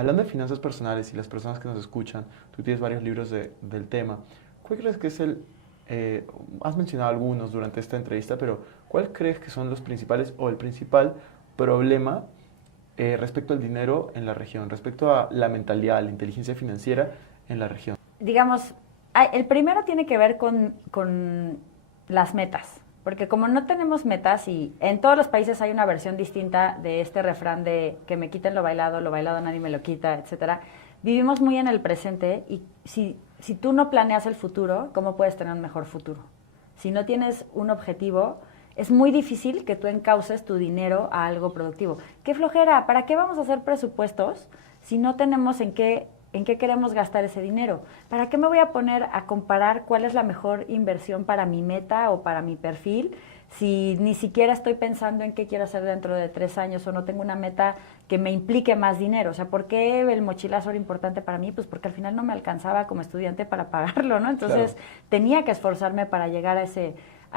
hablando de finanzas personales y las personas que nos escuchan, tú tienes varios libros del tema. ¿Cuál crees que es has mencionado algunos durante esta entrevista, pero ¿cuál crees que son los principales o el principal problema respecto al dinero en la región, respecto a la mentalidad, la inteligencia financiera en la región? Digamos, el primero tiene que ver con las metas, porque como no tenemos metas y en todos los países hay una versión distinta de este refrán de que me quiten lo bailado nadie me lo quita, etcétera. Vivimos muy en el presente y si tú no planeas el futuro, ¿cómo puedes tener un mejor futuro? Si no tienes un objetivo, es muy difícil que tú encauces tu dinero a algo productivo. ¡Qué flojera! ¿Para qué vamos a hacer presupuestos si no tenemos en qué queremos gastar ese dinero? ¿Para qué me voy a poner a comparar cuál es la mejor inversión para mi meta o para mi perfil si ni siquiera estoy pensando en qué quiero hacer dentro de 3 años o no tengo una meta que me implique más dinero? O sea, ¿por qué el mochilazo era importante para mí? Pues porque al final no me alcanzaba como estudiante para pagarlo, ¿no? Entonces tenía que esforzarme para llegar a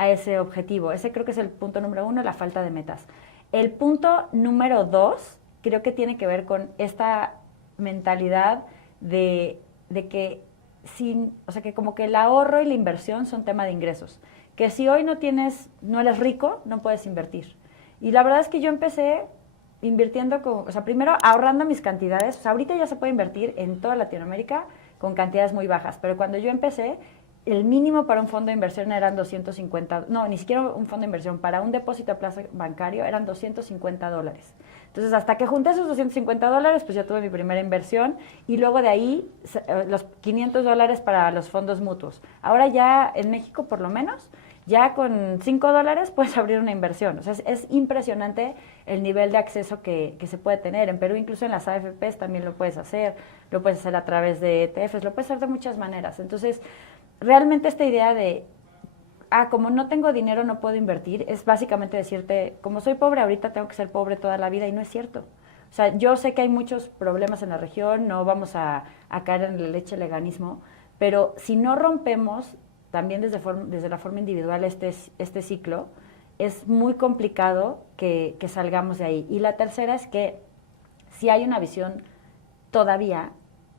ese objetivo. Ese creo que es el punto número 1, la falta de metas. El punto número 2 creo que tiene que ver con esta mentalidad de que o sea, que como que el ahorro y la inversión son tema de ingresos. Que si hoy no eres rico, no puedes invertir. Y la verdad es que yo empecé invirtiendo, o sea, primero ahorrando mis cantidades. O sea, ahorita ya se puede invertir en toda Latinoamérica con cantidades muy bajas, pero cuando yo empecé, el mínimo para un fondo de inversión eran 250, no, ni siquiera un fondo de inversión, para un depósito a plazo bancario eran $250. Entonces, hasta que junté esos $250, pues ya tuve mi primera inversión y luego de ahí los $500 para los fondos mutuos. Ahora ya en México, por lo menos, ya con $5 puedes abrir una inversión. O sea, es impresionante el nivel de acceso que se puede tener. En Perú, incluso en las AFPs también lo puedes hacer a través de ETFs, lo puedes hacer de muchas maneras. Entonces, realmente esta idea de como no tengo dinero no puedo invertir, es básicamente decirte, como soy pobre ahorita tengo que ser pobre toda la vida, y no es cierto. O sea, yo sé que hay muchos problemas en la región, no vamos a caer en el leganismo, pero si no rompemos también desde la forma individual este ciclo, es muy complicado que salgamos de ahí. Y la tercera es que si hay una visión todavía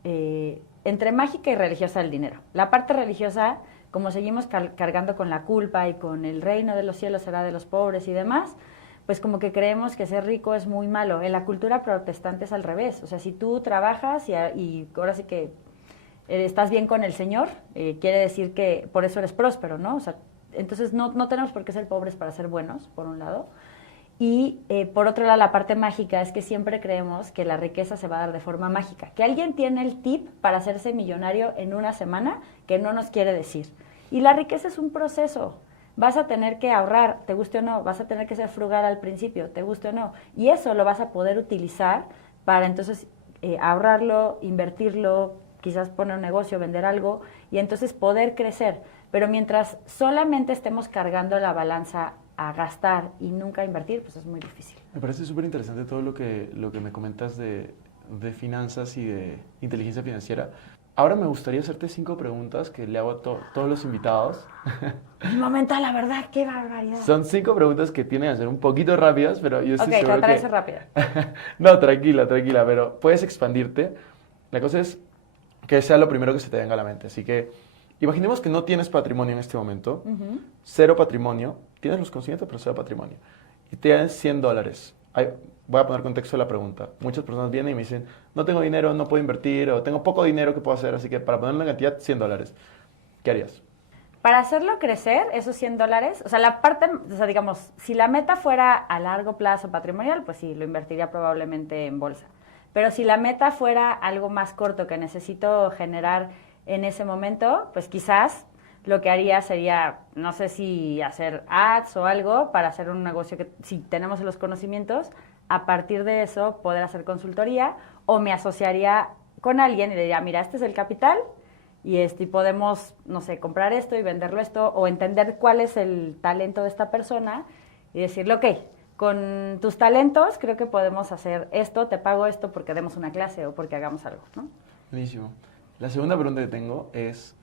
entre mágica y religiosa del dinero. La parte religiosa, como seguimos cargando con la culpa y con el reino de los cielos será de los pobres y demás, pues como que creemos que ser rico es muy malo. En la cultura protestante es al revés. O sea, si tú trabajas y ahora sí que estás bien con el Señor, quiere decir que por eso eres próspero, ¿no? O sea, entonces no tenemos por qué ser pobres para ser buenos, por un lado. Y por otro lado, la parte mágica es que siempre creemos que la riqueza se va a dar de forma mágica. Que alguien tiene el tip para hacerse millonario en una semana, que no nos quiere decir. Y la riqueza es un proceso. Vas a tener que ahorrar, te guste o no, vas a tener que ser frugal al principio, te guste o no. Y eso lo vas a poder utilizar para entonces ahorrarlo, invertirlo, quizás poner un negocio, vender algo, y entonces poder crecer. Pero mientras solamente estemos cargando la balanza a gastar y nunca a invertir, pues es muy difícil. Me parece súper interesante todo lo que me comentas de finanzas y de inteligencia financiera. Ahora me gustaría hacerte 5 preguntas que le hago a todos los invitados. Un momento, la verdad, qué barbaridad. Son 5 preguntas que tienen que ser un poquito rápidas, pero yo estoy seguro trataré de ser rápida. No, tranquila, pero puedes expandirte. La cosa es que sea lo primero que se te venga a la mente. Así que imaginemos que no tienes patrimonio en este momento, cero patrimonio, tienes los conocimientos, pero cero patrimonio, y te dan $100. Voy a poner contexto de la pregunta. Muchas personas vienen y me dicen, no tengo dinero, no puedo invertir, o tengo poco dinero que puedo hacer, así que para poner una cantidad, $100. ¿Qué harías? Para hacerlo crecer, esos $100, o sea, digamos, si la meta fuera a largo plazo patrimonial, pues sí, lo invertiría probablemente en bolsa. Pero si la meta fuera algo más corto que necesito generar en ese momento, pues quizás lo que haría sería, no sé si hacer ads o algo para hacer un negocio que, si tenemos los conocimientos, a partir de eso poder hacer consultoría, o me asociaría con alguien y le diría, mira, este es el capital y podemos, no sé, comprar esto y venderlo esto, o entender cuál es el talento de esta persona y decirle, ok, con tus talentos creo que podemos hacer esto, te pago esto porque demos una clase o porque hagamos algo, ¿no? Buenísimo. La segunda pregunta que tengo es,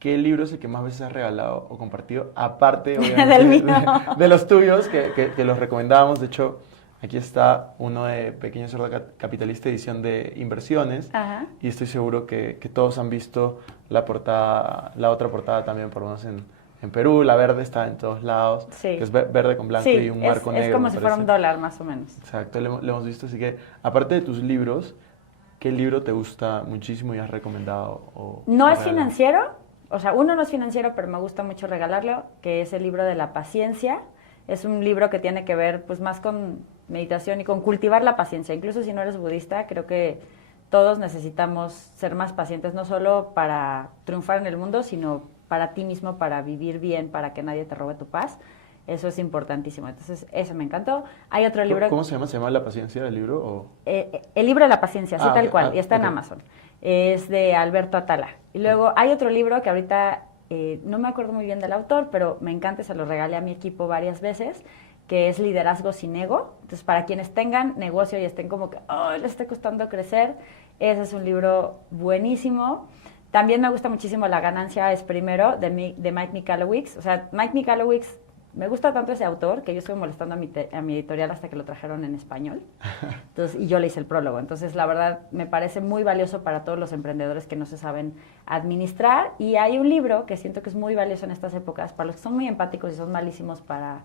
¿qué libro es el que más veces has regalado o compartido? Aparte, obviamente, Del mío. de los tuyos, que los recomendábamos. De hecho, Aquí está uno de Pequeño Cerdo Capitalista, edición de inversiones. Ajá. Y estoy seguro que todos han visto la portada, la otra portada también, por lo menos en Perú. La verde está en todos lados, Sí. que es verde con blanco Sí, y un marco negro. es como me si fuera un parece. dólar más o menos. Exacto, lo hemos visto. Así que, aparte de tus libros, ¿qué libro te gusta muchísimo y has recomendado? No es regalado? financiero, o sea, uno no es financiero, pero me gusta mucho regalarlo, que es el libro de la paciencia. Es un libro que tiene que ver pues más con meditación y con cultivar la paciencia. Incluso si no eres budista, creo que todos necesitamos ser más pacientes, no solo para triunfar en el mundo, sino para ti mismo, para vivir bien, para que nadie te robe tu paz. Eso es importantísimo. Entonces, ese me encantó. Hay otro libro... ¿Cómo se llama? ¿Se llama La paciencia del libro? O... el libro de la paciencia, así tal ok. cual, y está en Ok. Amazon. Es de Alberto Atala. Y luego hay otro libro que ahorita no me acuerdo muy bien del autor, pero me encanta, se lo regalé a mi equipo varias veces, que es Liderazgo sin Ego. Entonces, para quienes tengan negocio y estén como que, oh, les está costando crecer, ese es un libro buenísimo. También me gusta muchísimo La ganancia es primero, de Mike Michalowicz. O sea, Mike Michalowicz, me gusta tanto ese autor que yo estuve molestando a mi editorial hasta que lo trajeron en español. Entonces, y yo le hice el prólogo. Entonces, la verdad, me parece muy valioso para todos los emprendedores que no se saben administrar. Y hay un libro que siento que es muy valioso en estas épocas, para los que son muy empáticos y son malísimos para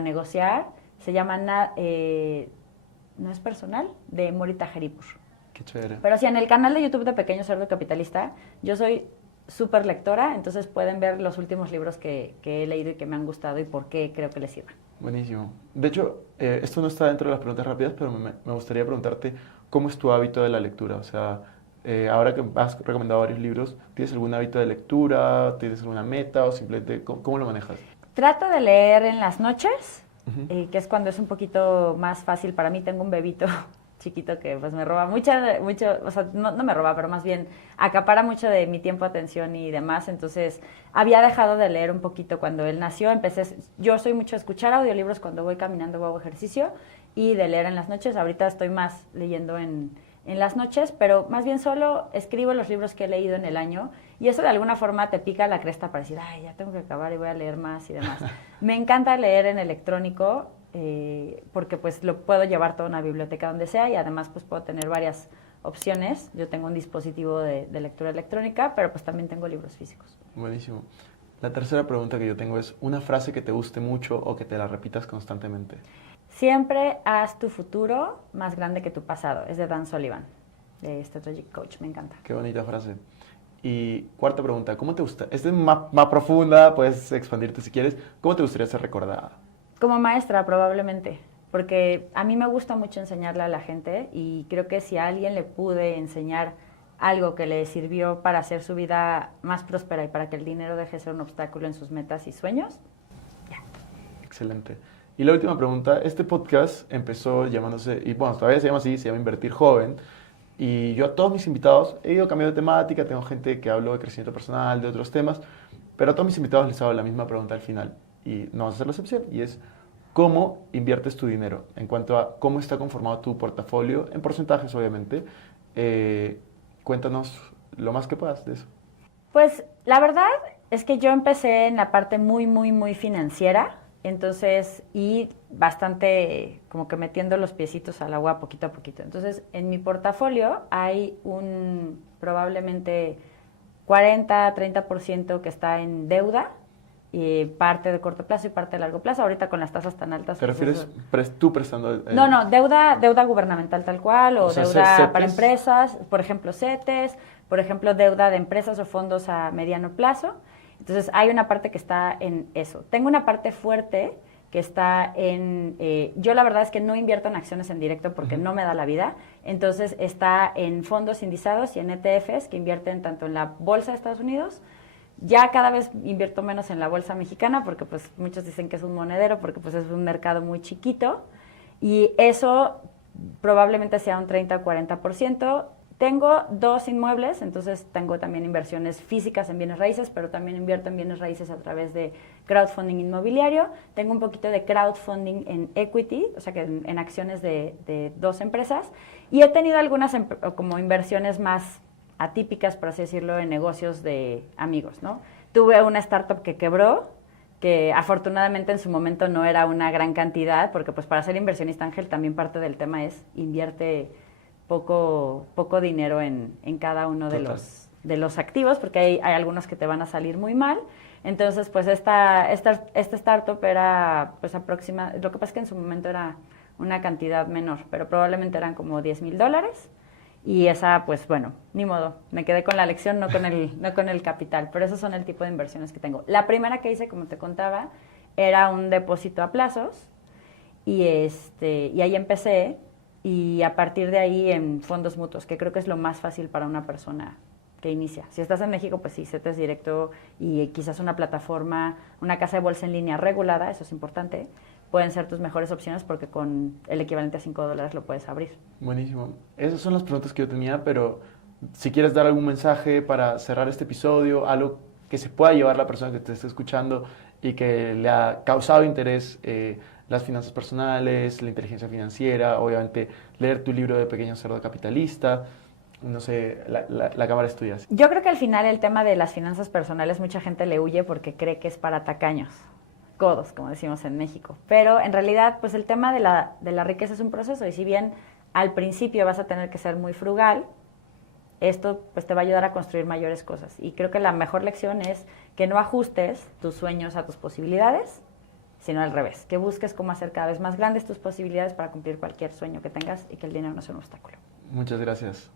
negociar. Se llama No es personal, de Morita Heripur. Qué chévere. Pero sí, en el canal de YouTube de Pequeño Cerdo Capitalista, yo soy súper lectora, entonces pueden ver los últimos libros que he leído y que me han gustado y por qué creo que les sirven. Buenísimo. De hecho, esto no está dentro de las preguntas rápidas, pero me gustaría preguntarte cómo es tu hábito de la lectura. O sea, ahora que has recomendado varios libros, ¿tienes algún hábito de lectura? ¿Tienes alguna meta o simplemente cómo lo manejas? Trato de leer en las noches, Ujú. que es cuando es un poquito más fácil para mí. Tengo un bebito chiquito que pues me roba mucho, o sea, no me roba, pero más bien acapara mucho de mi tiempo, atención y demás. Entonces, había dejado de leer un poquito cuando él nació. Yo soy mucho de escuchar audiolibros cuando voy caminando o hago ejercicio y de leer en las noches. Ahorita estoy más leyendo en las noches, pero más bien solo escribo los libros que he leído en el año y eso de alguna forma te pica la cresta para decir, ay, ya tengo que acabar y voy a leer más y demás. Me encanta leer en electrónico porque pues lo puedo llevar toda una biblioteca donde sea y además pues puedo tener varias opciones. Yo tengo un dispositivo de lectura electrónica, pero pues también tengo libros físicos. Buenísimo. La tercera pregunta que yo tengo es una frase que te guste mucho o que te la repitas constantemente. Siempre haz tu futuro más grande que tu pasado. Es de Dan Sullivan, de Strategic Coach. Me encanta. Qué bonita frase. Y cuarta pregunta, ¿cómo te gusta? Esta es más profunda, puedes expandirte si quieres. ¿Cómo te gustaría ser recordada? Como maestra, probablemente. Porque a mí me gusta mucho enseñarle a la gente y creo que si a alguien le pude enseñar algo que le sirvió para hacer su vida más próspera y para que el dinero deje de ser un obstáculo en sus metas y sueños, ya. Excelente. Y la última pregunta, este podcast empezó llamándose, y bueno, todavía se llama así, se llama Invertir Joven, y yo a todos mis invitados he ido cambiando de temática, tengo gente que hablo de crecimiento personal, de otros temas, pero a todos mis invitados les hago la misma pregunta al final, y no vas a hacer la excepción, y es, ¿cómo inviertes tu dinero? En cuanto a cómo está conformado tu portafolio, en porcentajes obviamente, cuéntanos lo más que puedas de eso. Pues la verdad es que yo empecé en la parte muy, muy, muy financiera, entonces, y bastante como que metiendo los piecitos al agua poquito a poquito. Entonces, en mi portafolio hay probablemente 40-30% que está en deuda, y parte de corto plazo y parte de largo plazo. Ahorita con las tasas tan altas. ¿Te pues refieres eso... tú prestando? No, deuda gubernamental tal cual, o sea, deuda CETES. para empresas, por ejemplo, CETES, por ejemplo, deuda de empresas o fondos a mediano plazo. Entonces, hay una parte que está en eso. Tengo una parte fuerte que está en... yo la verdad es que no invierto en acciones en directo porque no me da la vida. Entonces, está en fondos indizados y en ETFs que invierten tanto en la bolsa de Estados Unidos. Ya cada vez invierto menos en la bolsa mexicana porque pues muchos dicen que es un monedero porque pues es un mercado muy chiquito y eso probablemente sea un 30 o 40%. Tengo 2 inmuebles, entonces tengo también inversiones físicas en bienes raíces, pero también invierto en bienes raíces a través de crowdfunding inmobiliario. Tengo un poquito de crowdfunding en equity, o sea que en acciones de 2 empresas. Y he tenido algunas como inversiones más atípicas, por así decirlo, en negocios de amigos, ¿no? Tuve una startup que quebró que afortunadamente en su momento no era una gran cantidad, porque pues para ser inversionista ángel también parte del tema es invierte poco dinero en cada uno de los activos, porque hay algunos que te van a salir muy mal. Entonces, pues esta startup era pues aproxima, lo que pasa es que en su momento era una cantidad menor, pero probablemente eran como $10,000. Y esa, pues bueno, ni modo, me quedé con la lección, no con el capital, pero esos son el tipo de inversiones que tengo. La primera que hice, como te contaba, era un depósito a plazos y ahí empecé, y a partir de ahí en fondos mutuos, que creo que es lo más fácil para una persona que inicia. Si estás en México, pues sí, CETES directo y quizás una plataforma, una casa de bolsa en línea regulada, eso es importante, pueden ser tus mejores opciones porque con el equivalente a $5 lo puedes abrir. Buenísimo. Esas son las preguntas que yo tenía, pero si quieres dar algún mensaje para cerrar este episodio, algo que se pueda llevar la persona que te esté escuchando y que le ha causado interés, las finanzas personales, la inteligencia financiera, obviamente leer tu libro de Pequeño Cerdo Capitalista, no sé, la cámara es tuya. Yo creo que al final el tema de las finanzas personales mucha gente le huye porque cree que es para tacaños, codos, como decimos en México. Pero en realidad, pues el tema de la riqueza es un proceso, y si bien al principio vas a tener que ser muy frugal, esto pues te va a ayudar a construir mayores cosas. Y creo que la mejor lección es que no ajustes tus sueños a tus posibilidades, sino al revés, que busques cómo hacer cada vez más grandes tus posibilidades para cumplir cualquier sueño que tengas y que el dinero no sea un obstáculo. Muchas gracias.